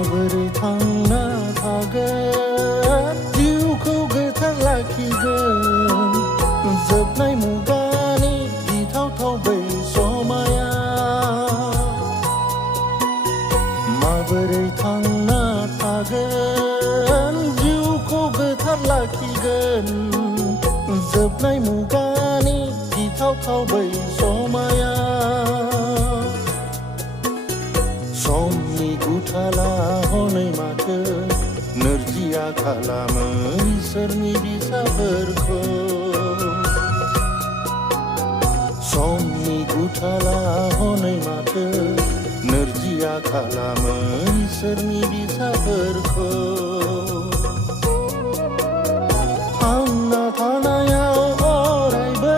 माबोरै थांना थागोन जिउखौ गोथार लाखिगोन जोबनाय मुगानि गिथावथाव बै समाया माबोरै थांना थागोन जिउखौ गोथार लाखिगोन जोबनाय मुगानि गिथावथाव बै समाया समनि गुथाला हनै माथो नोरजिया खालामो इसोरनि बिसाफोरखौ समनि गुथाला हनै माथो नोरजिया खालामो इसोरनि बिसाफोरखौ थांना थानायाव अरायबो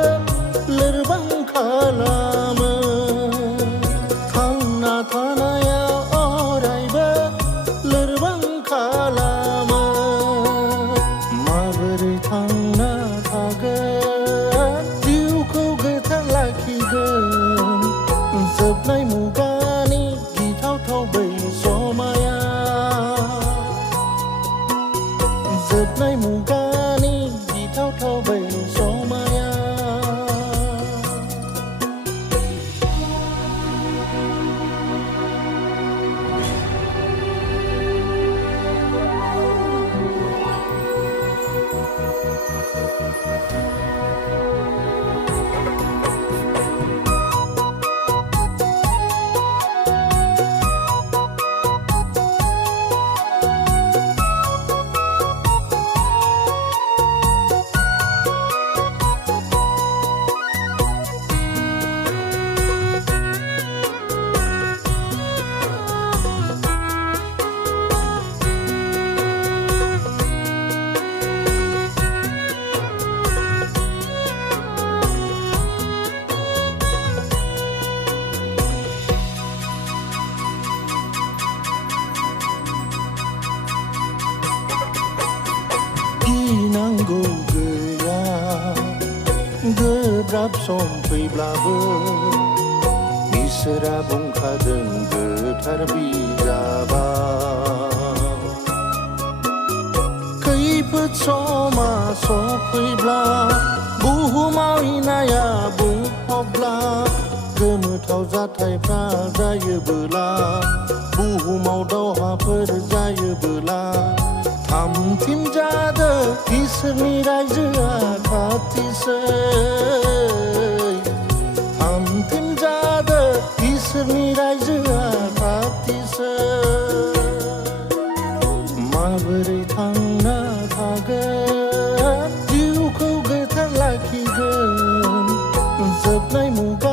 लोरबां खालामो थांना थानायाव अरायबो लोरबां खालामो माबोरै थांना थागोन जिउखौ गोथार लाखिगोन जोबनाय मुगानि गिथावथाव बै समाया जोबनाय मुगानि गिथावथाव बै समाया गिनांगौ गैया गोब्राब सम फैब्लाबो इसोरा बुंखादों गोथार बिजाबाव खैफोद समा सफैब्ला बुहुमाव इनाया बुंफबब्ला गोमोथाव जाथायफ्रा जायोबोला बुहुमाव दावहाफोर जायोबोला थामथिमजादो इसोरनि रायजोआ खाथिसै थामथिमजादो इसोरनि रायजोआ खाथिसै माबोरै थांना थागोन जिउखौ गोथार लाखिगोन जोबनाय मुगा